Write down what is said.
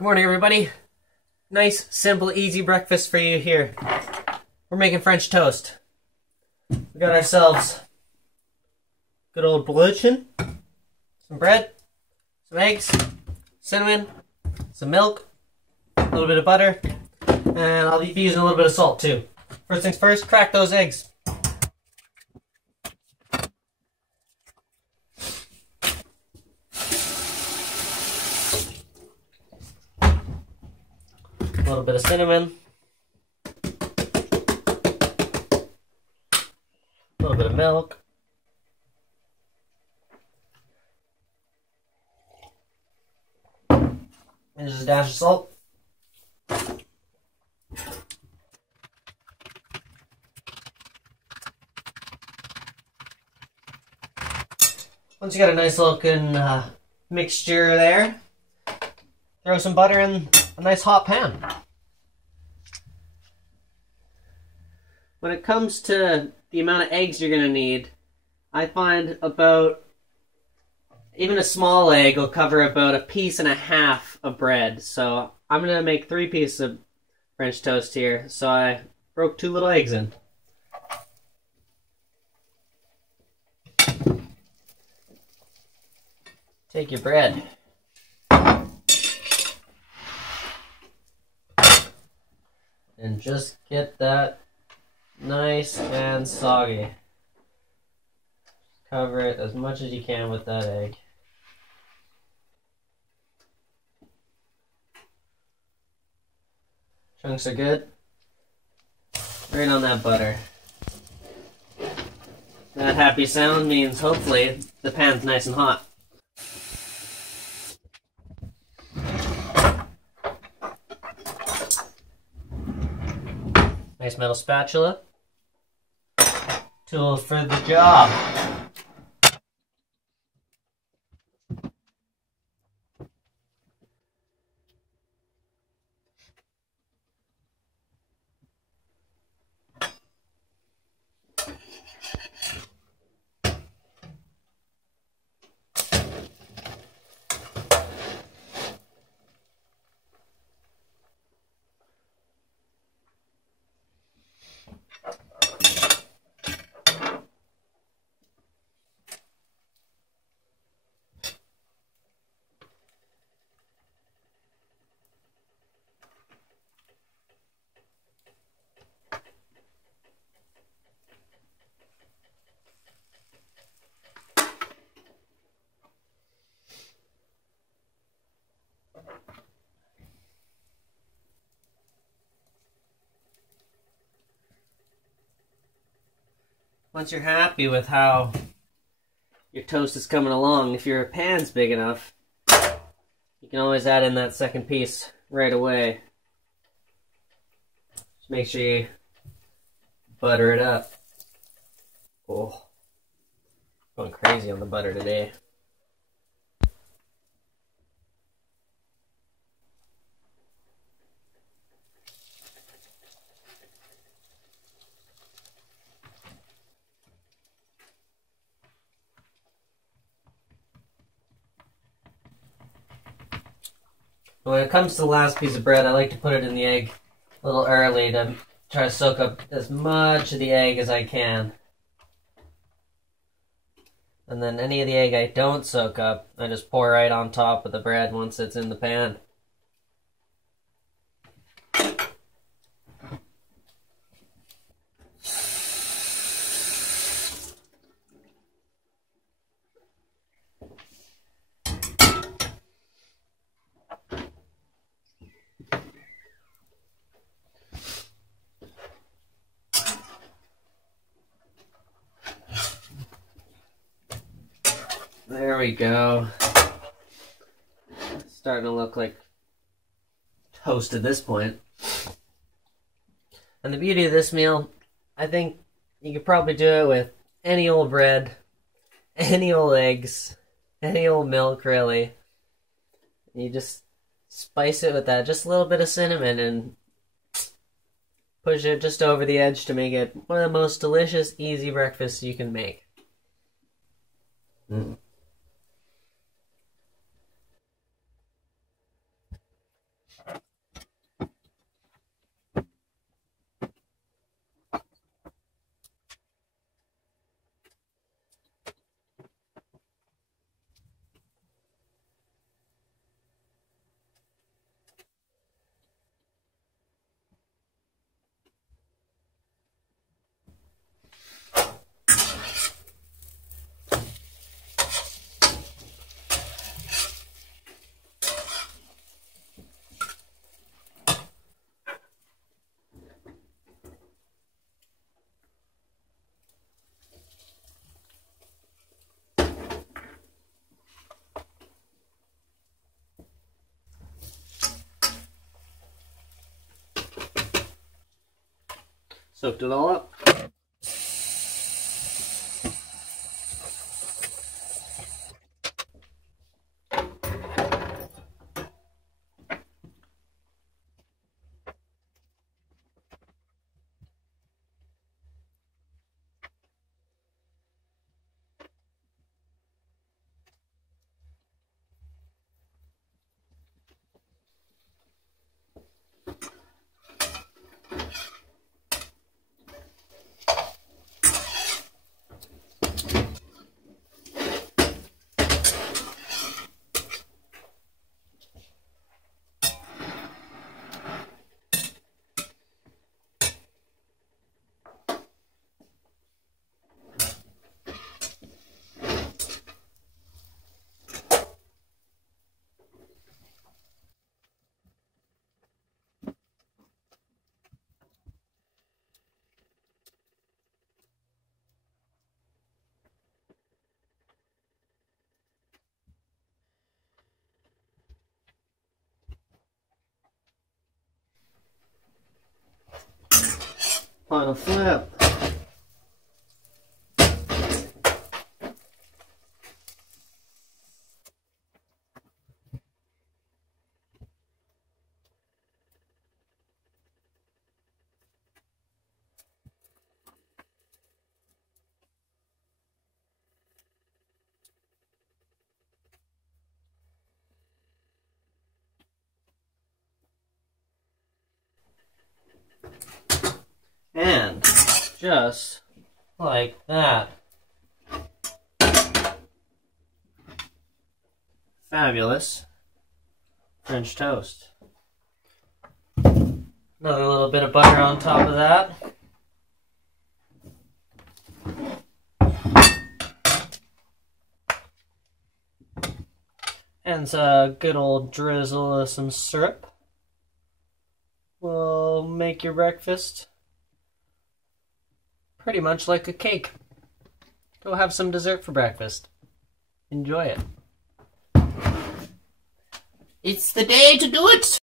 Good morning, everybody. Nice, simple, easy breakfast for you here. We're making French toast. We got ourselves good old bludgeon, some bread, some eggs, cinnamon, some milk, a little bit of butter, and I'll be using a little bit of salt too. First things first, crack those eggs. A little bit of cinnamon, a little bit of milk, and just a dash of salt. Once you got a nice looking mixture there, throw some butter in a nice hot pan. When it comes to the amount of eggs you're going to need, I find about, even a small egg will cover about 1.5 pieces of bread. So I'm going to make 3 pieces of French toast here. So I broke 2 little eggs in. Take your bread. And just get that nice and soggy. Cover it as much as you can with that egg. Chunks are good. Right on that butter. That happy sound means hopefully the pan's nice and hot. Nice metal spatula. Tool for the job. Once you're happy with how your toast is coming along, if your pan's big enough, you can always add in that second piece right away. Just make sure you butter it up. Oh, going crazy on the butter today. When it comes to the last piece of bread, I like to put it in the egg a little early to try to soak up as much of the egg as I can. And then any of the egg I don't soak up, I just pour right on top of the bread once it's in the pan. There we go. It's starting to look like toast at this point. And the beauty of this meal, I think you could probably do it with any old bread, any old eggs, any old milk, really. You just spice it with that, just a little bit of cinnamon, and push it just over the edge to make it one of the most delicious, easy breakfasts you can make. Soaked it all up. Final flip. And just like that. Fabulous French toast. Another little bit of butter on top of that. And a good old drizzle of some syrup will make your breakfast pretty much like a cake. Go have some dessert for breakfast. Enjoy it. It's the day to do it!